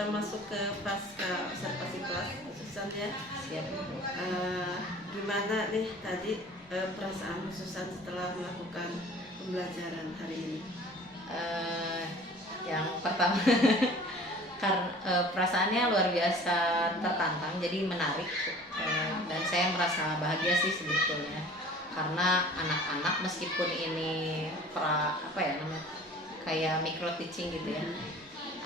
kita masuk ke pasca observasi kelas Susan ya. Siap. Gimana nih tadi perasaan Susan setelah melakukan pembelajaran hari ini? Yang pertama perasaannya luar biasa tertantang, jadi menarik, dan saya merasa bahagia sih sebetulnya, karena anak-anak meskipun ini kayak micro teaching gitu ya,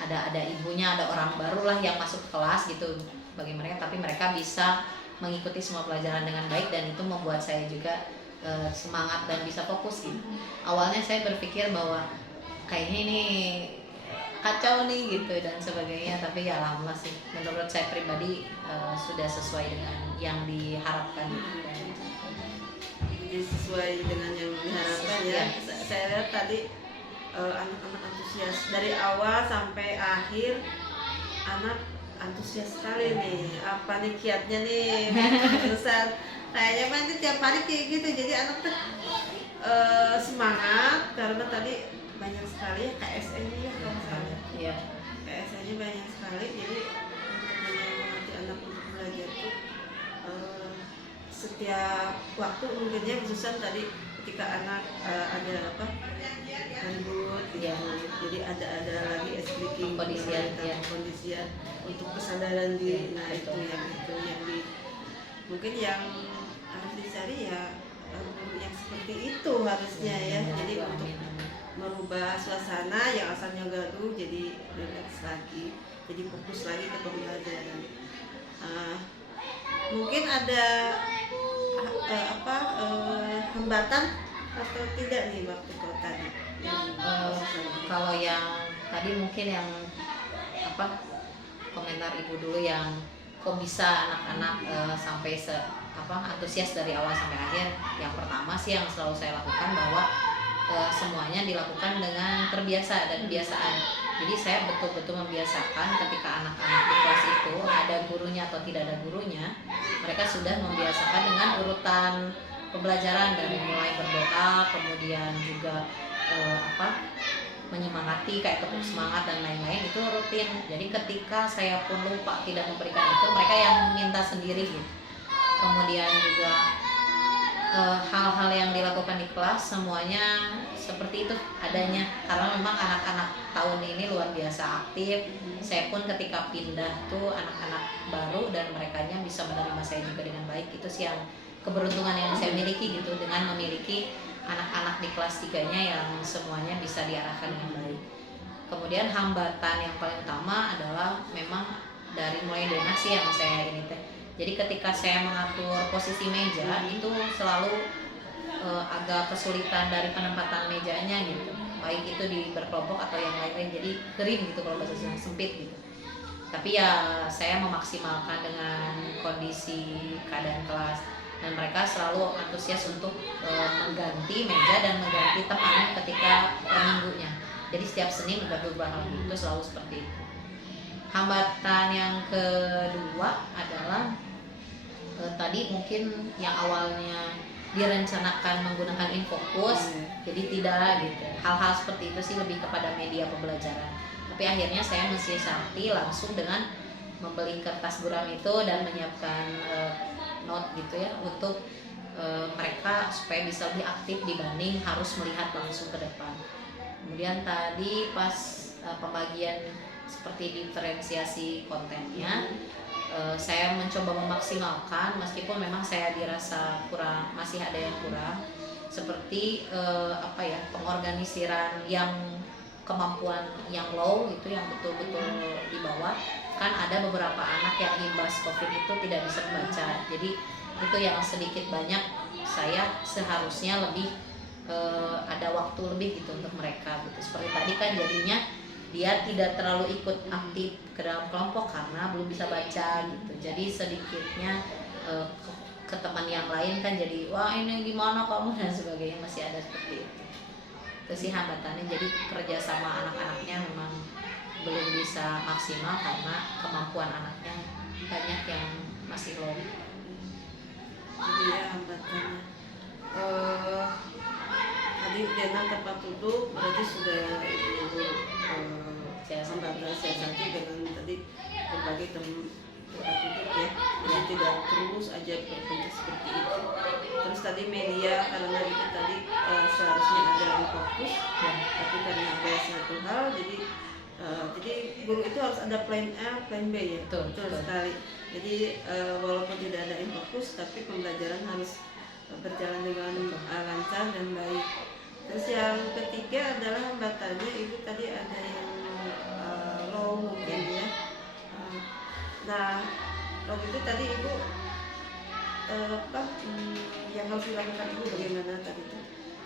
ada ibunya, ada orang baru lah yang masuk kelas gitu bagi mereka, tapi mereka bisa mengikuti semua pelajaran dengan baik, dan itu membuat saya juga semangat dan bisa fokus gitu. Awalnya saya berpikir bahwa kayaknya ini kacau nih gitu dan sebagainya, tapi ya alhamdulillah sih menurut saya pribadi sudah sesuai dengan yang diharapkan. Jadi sesuai dengan yang diharapkan ya. Saya lihat tadi anak-anak antusias dari awal sampai akhir, anak antusias sekali nih. Apa nih kiatnya nih besar? Kayaknya mah itu tiap hari kayak gitu. Jadi anak tuh semangat karena tadi banyak sekali ya KSN-nya ya kalau saya. Iya. KSN-nya banyak sekali. Jadi untuk menyemangati anak untuk belajar tuh setiap waktu mungkinnya khususan tadi ketika anak ada ribut gitu. Ya. Jadi ada lagi speaking kondisian untuk kesadaran diri. Nah itu yang mungkin yang harus dicari ya guru yang seperti itu harusnya ya. Jadi untuk merubah suasana yang asalnya gaduh jadi relax lagi, jadi fokus lagi ke pembelajaran. Mungkin ada hambatan atau tidak nih waktu kalau tadi? Kalau yang tadi mungkin yang komentar ibu dulu yang kok bisa anak-anak sampai antusias dari awal sampai akhir. Yang pertama sih yang selalu saya lakukan bahwa semuanya dilakukan dengan terbiasa dan kebiasaan. Jadi saya betul-betul membiasakan ketika anak-anak di kelas itu ada gurunya atau tidak ada gurunya, mereka sudah membiasakan dengan urutan pembelajaran dari mulai berdoa, kemudian juga menyemangati kayak tepuk semangat dan lain-lain, itu rutin. Jadi ketika saya pun lupa tidak memberikan itu, mereka yang minta sendiri gitu. Kemudian juga hal-hal yang dilakukan di kelas semuanya seperti itu adanya, karena memang anak-anak tahun ini luar biasa aktif. Saya pun ketika pindah tuh anak-anak baru dan merekanya bisa menerima saya juga dengan baik. Itu sih yang keberuntungan yang saya miliki gitu, dengan memiliki anak-anak di kelas 3-nya yang semuanya bisa diarahkan dengan baik. Kemudian hambatan yang paling utama adalah memang dari mulai donasi yang saya ini teh. Jadi ketika saya mengatur posisi meja itu selalu agak kesulitan dari penempatan mejanya gitu, baik itu di berkelompok atau yang lain-lain, jadi kering gitu kalau bahasa Sunda, sempit gitu. Tapi ya saya memaksimalkan dengan kondisi keadaan kelas, dan mereka selalu antusias untuk mengganti meja dan mengganti teman ketika per minggunya. Jadi setiap Senin udah berubah lagi, itu selalu seperti itu. Hambatan yang kedua adalah tadi mungkin yang awalnya direncanakan menggunakan Infocus, jadi tidak gitu. Hal-hal seperti itu sih lebih kepada media pembelajaran. Tapi akhirnya saya mensiasati langsung dengan membeli kertas buram itu dan menyiapkan note gitu ya untuk mereka supaya bisa lebih aktif dibanding harus melihat langsung ke depan. Kemudian tadi pas pembagian seperti diferensiasi kontennya, saya mencoba memaksimalkan meskipun memang saya dirasa kurang, masih ada yang kurang, seperti pengorganisiran yang kemampuan yang low itu, yang betul-betul di bawah. Kan ada beberapa anak yang imbas COVID itu tidak bisa membaca, jadi itu yang sedikit banyak saya seharusnya lebih ada waktu lebih gitu untuk mereka gitu. Seperti tadi kan jadinya dia tidak terlalu ikut aktif ke dalam kelompok karena belum bisa baca gitu. Jadi sedikitnya ke teman yang lain kan jadi wah ini gimana kamu dan sebagainya, masih ada seperti itu. Itu sih hambatannya. Jadi kerja sama anak-anaknya memang belum bisa maksimal karena kemampuan anaknya banyak yang masih low. Jadi ya hambatannya. Tadi Dena tempat duduk berarti sudah Ibu siasati dengan tadi berbagai tempat duduk ya, jadi tidak terus aja berbentuk seperti itu. Terus tadi media karena itu tadi seharusnya ada yang fokus ya, tapi karena ada satu hal jadi guru itu harus ada plan A, plan B ya. Betul sekali. Jadi walaupun tidak ada yang fokus, tapi pembelajaran harus berjalan dengan lancar dan baik. Terus yang ketiga adalah hambatannya itu tadi ada yang low mungkin ya. Nah, low itu tadi Ibu yang harus dilakukan Ibu bagaimana tadi itu?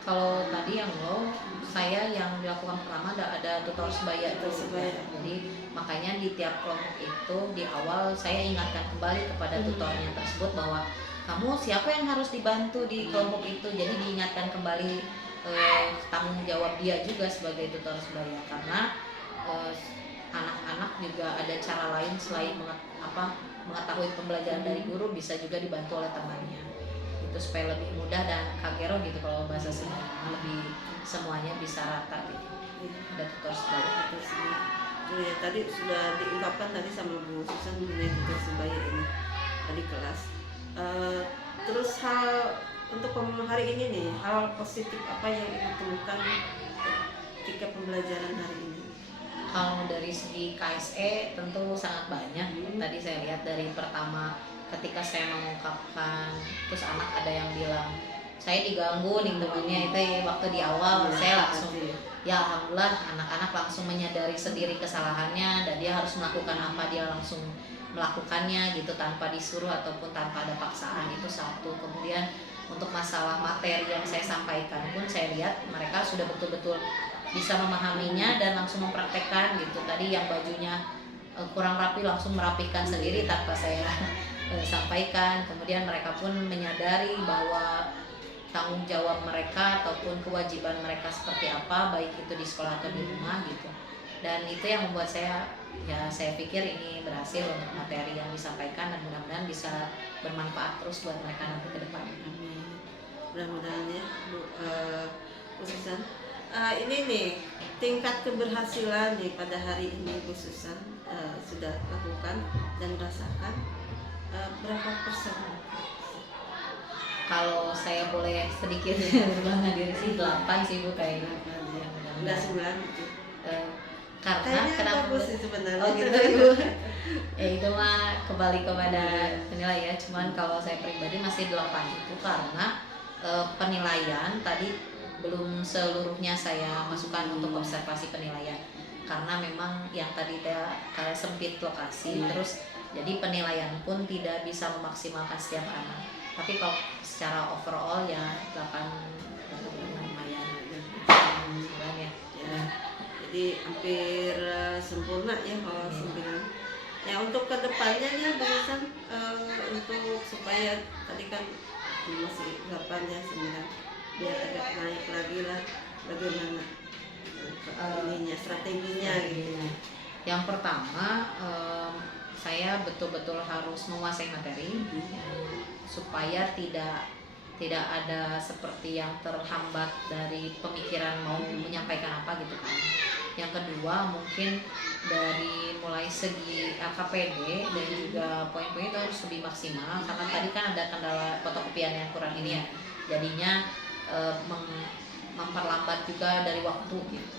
Kalau tadi yang low, saya yang dilakukan pertama ada tutor sebaya. Jadi makanya di tiap kelompok itu di awal saya ingatkan kembali kepada tutornya tersebut bahwa kamu siapa yang harus dibantu di kelompok itu. Jadi diingatkan kembali tanggung jawab dia juga sebagai tutor sebaya, karena anak-anak juga ada cara lain selain mengetahui pembelajaran dari guru, bisa juga dibantu oleh temannya. Itu supaya lebih mudah dan kagero gitu kalau bahasa Sunda, lebih semuanya bisa rata gitu. Ada tutor sebaya. Ya, tadi sudah diungkapkan tadi sama Bu Susan mengenai tutor sebaya ini tadi kelas. Terus hal untuk hari ini nih, hal positif apa yang Ibu temukan ketika pembelajaran hari ini? Kalau dari segi KSE tentu sangat banyak. Tadi saya lihat dari pertama ketika saya mengungkapkan, terus anak ada yang bilang saya diganggu nih temannya itu waktu di awal, saya langsung ya alhamdulillah anak-anak langsung menyadari sendiri kesalahannya dan dia harus melakukan apa, dia langsung melakukannya gitu tanpa disuruh ataupun tanpa ada paksaan. Itu satu. Kemudian untuk masalah materi yang saya sampaikan pun saya lihat mereka sudah betul-betul bisa memahaminya dan langsung mempraktekkan gitu. Tadi yang bajunya kurang rapi langsung merapikan sendiri tanpa saya sampaikan. Kemudian mereka pun menyadari bahwa tanggung jawab mereka ataupun kewajiban mereka seperti apa, baik itu di sekolah atau di rumah gitu. Dan itu yang membuat saya pikir ini berhasil untuk materi yang disampaikan dan mudah-mudahan bisa bermanfaat terus buat mereka nanti ke depan. Mudah-mudahan ya Bu Susan. Ini nih tingkat keberhasilan nih pada hari ini Bu Susan sudah lakukan dan rasakan berapa persen? Kalau saya boleh sedikit berbangga diri sih 8 sih Bu kayaknya. Enggak 9 gitu. Karena kenapa sih sebenarnya? Oh gitu Ibu. Ya itu mah kembali kepada penilaian. Cuman kalau saya pribadi masih 8 itu karena penilaian tadi belum seluruhnya saya masukkan untuk observasi penilaian, karena memang yang tadi kayak sempit lokasi, terus jadi penilaian pun tidak bisa memaksimalkan setiap anak. Tapi kalau secara overall ya 8 lumayan 9 ya. Jadi hampir sempurna ya kalau 9. Ya untuk kedepannya ya barusan untuk supaya tadi kan masih 8 ya 9 biar agak naik lagi lah, bagaimana ininya strateginya gitu. Yang pertama saya betul-betul harus menguasai materi supaya tidak ada seperti yang terhambat dari pemikiran mau menyampaikan apa gitu kan. Yang kedua mungkin dari mulai segi LKPD dan juga poin-poin itu harus lebih maksimal, karena tadi kan ada kendala fotokopian yang kurang ini ya, jadinya memperlambat juga dari waktu gitu.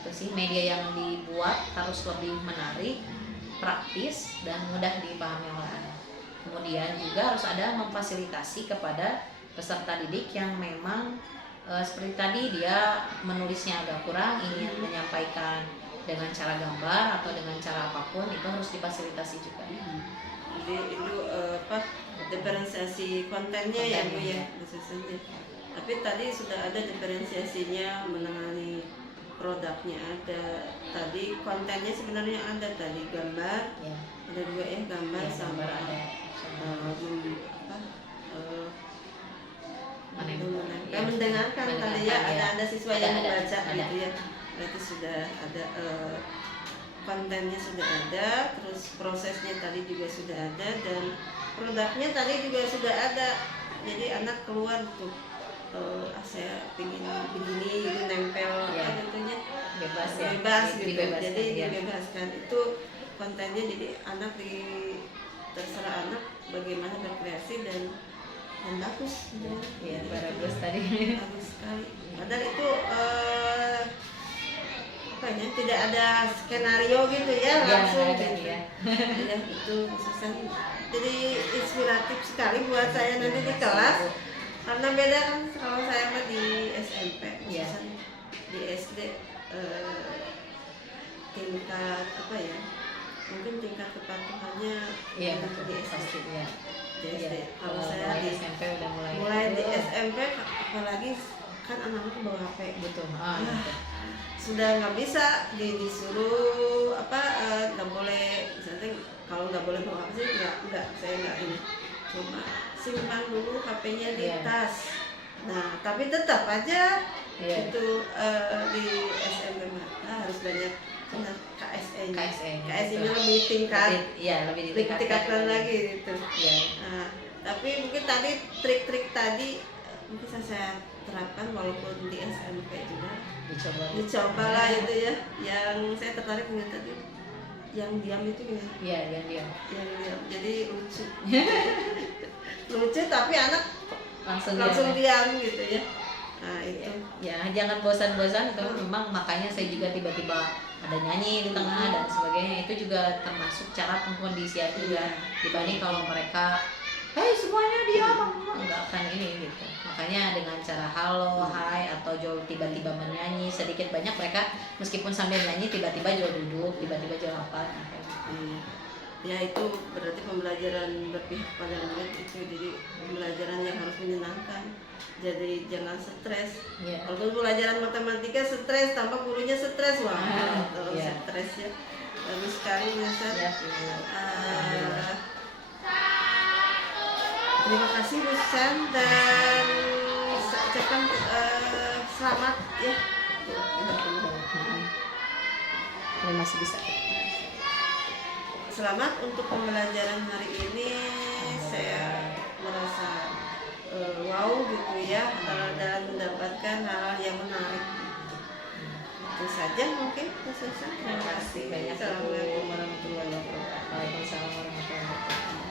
Itu sih, media yang dibuat harus lebih menarik, praktis dan mudah dipahami oleh anak. Kemudian juga harus ada memfasilitasi kepada peserta didik yang memang seperti tadi dia menulisnya agak kurang, ingin menyampaikan dengan cara gambar atau dengan cara apapun, itu harus difasilitasi juga. Jadi itu diferensiasi kontennya ya Bu ya khususnya. Tapi tadi sudah ada diferensiasinya mengenai produknya, ada tadi kontennya sebenarnya ada tadi gambar ya. Ada 2 ya, gambar ya, sama ada mendengarkan tadi ya, ada siswa yang membaca gitu ya. Berarti sudah ada kontennya sudah ada, terus prosesnya tadi juga sudah ada, dan produknya tadi juga sudah ada. Jadi anak keluar tuh saya pingin begini gitu nempel Iya. apa tentunya Bebas ya. bebas gitu, Dibebaskan, jadi ya. dibebaskan itu kontennya, jadi anak terserah anak bagaimana berkreasi dan bagus gitu. Iya, Jadi bagus itu tadi. bagus sekali padahal itu apa ya, tidak ada skenario gitu ya, Iya, langsung ada, gitu iya. ya, itu khususan jadi inspiratif sekali buat saya nanti di kelas, karena beda kan kalau saya mah di SMP Iya. khususan di SD tingkat apa ya, mungkin tingkat kepatuhannya Iya, untuk betul. di SD. Pasti, iya. Di SD. Iya, Kalau saya mulai di SMP udah mulai. mulai di Betul. SMP apalagi kan anak-anak bawa HP, Betul. Ah, Betul. sudah nggak bisa disuruh apa, nggak boleh misalnya, kalau nggak boleh bawa HP sih nggak saya nggak ini, cuma simpan dulu HP-nya di Iya. tas. Nah tapi tetap aja Iya. itu di SMP harus banyak benar KSE-nya. KSE. KSE-nya lebih tingkat, Iya, lebih lebih ditingkatkan tingkatkan lagi gitu. Iya. Nah, tapi mungkin tadi trik-trik tadi bisa saya terapkan walaupun di SMP juga. Dicoba. Lah itu ya. Yang saya tertarik dengan tadi yang diam itu ya. Iya, dia. Yang diam. Jadi lucu. Lucu tapi anak langsung diam gitu ya. Nah, itu. Ya, jangan bosan-bosan itu memang, makanya saya juga tiba-tiba ada nyanyi di tengah dan sebagainya, itu juga termasuk cara pengkondisian juga, dibanding kalau mereka semuanya diam, nggak akan ini gitu. Makanya dengan cara halo, hai, atau jual tiba-tiba menyanyi sedikit banyak, mereka meskipun sambil nyanyi tiba-tiba jual duduk, tiba-tiba jual apa. Ya itu berarti pembelajaran berpihak pada murid itu, jadi pembelajaran yang harus menyenangkan, jadi jangan stres. Iya. Kalau pelajaran matematika stres, tambah gurunya stres, wah kalau Iya. stres ya. Bagus sekali ya Ustaz. Iya. Terima kasih Bu San, dan saya ucapkan selamat ya. Masih bisa. Selamat untuk pembelajaran hari ini. Saya merasa wow gitu ya, dan mendapatkan hal-hal yang menarik. Itu saja mungkin khususnya. Terima kasih. Banyak. Assalamualaikum warahmatullahi wabarakatuh. Waalaikumsalam warahmatullahi wabarakatuh.